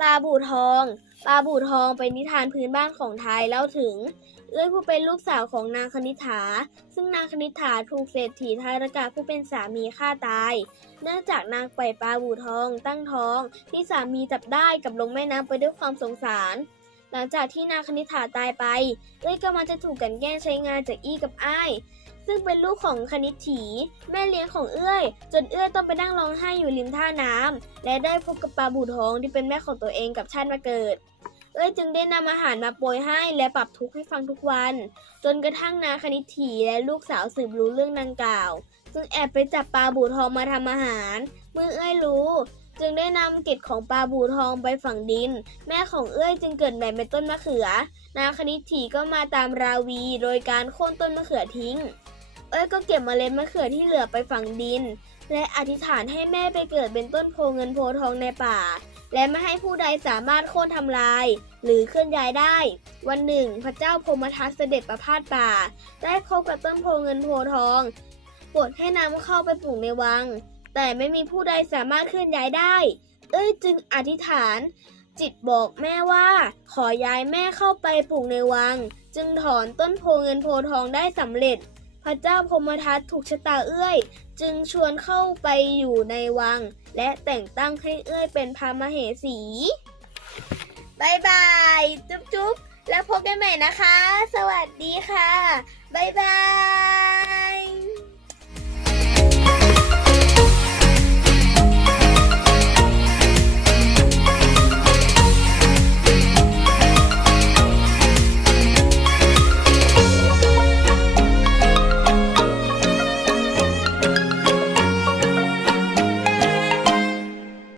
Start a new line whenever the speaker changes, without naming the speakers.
ปลาบู่ทอง ปลาบู่ทองเป็นนิทานพื้นบ้านของไทยเล่าถึง เอื้อยผู้เป็นลูกสาวของนางคณิษฐาซึ่งนางคณิษฐาถูกเศรษฐีทารกะผู้เป็นสามีฆ่าตาย เนื่องจากนางปล่อยปลาบู่ทอง ตั้งท้องที่สามีจับได้กับลงแม่น้ำไปด้วยความสงสาร หลังจากที่นางคณิษฐาตายไป เอื้อยก็มันจะถูกกันแกล้งใช้งานจากอี้กับอ้าย ซึ่งเป็นลูกของคณิษฐีแม่เลี้ยงของเอื้อย จนเอื้อยต้องไปนั่งร้องไห้อยู่ริมท่าน้ำและได้พบกับปลาบูทองที่เป็นแม่ของตัวเองกับชาติมาเกิด เอ้ยจึงได้นำอาหารมาโปรยให้และปรับทุกข์ให้ฟังทุกวัน จนกระทั่งนาคณิษฐีและลูกสาวสืบรู้เรื่องดังกล่าว จึงแอบไปจับปลาบูทองมาทำอาหาร เมื่อเอ้ยรู้จึงได้นำเกล็ดของปลาบูทองไปฝังดิน แม่ของเอ้ยจึงเกิดใหม่เป็นต้นมะเขือ นาคณิษฐีก็มาตามราวีโดยการโค่นต้นมะเขือทิ้ง เอ้ยก็เก็บมเมล็ดมะเขือที่เหลือไปฝังดิน และอธิษฐานให้แม่ไปเกิดเป็นต้นโพเงินโพทองในป่า และไม่ให้ผู้ใดสามารถโค่นทำลาย หรือเคลื่อนย้ายได้ วันหนึ่ง พระเจ้าพรมทัตเสด็จประพาสป่า ได้พบกับต้นโพเงินโพทองโปรดให้นำเข้าไปปลูกในวัง แต่ไม่มีผู้ใดสามารถเคลื่อนย้ายได้ เอ้ยจึงอธิษฐาน จิตบอกแม่ว่า ขอย้ายแม่เข้าไปปลูกในวัง จึงถอนต้นโพเงินโพทองได้สำเร็จ พระเจ้าพรหมทัตถูกชะตาเอื้อย จึงชวนเข้าไปอยู่ในวัง และแต่งตั้งให้เอื้อยเป็นพระมเหสีบายบาย จุ๊บจุ๊บแล้วพบกันใหม่นะคะ สวัสดีค่ะบายบาย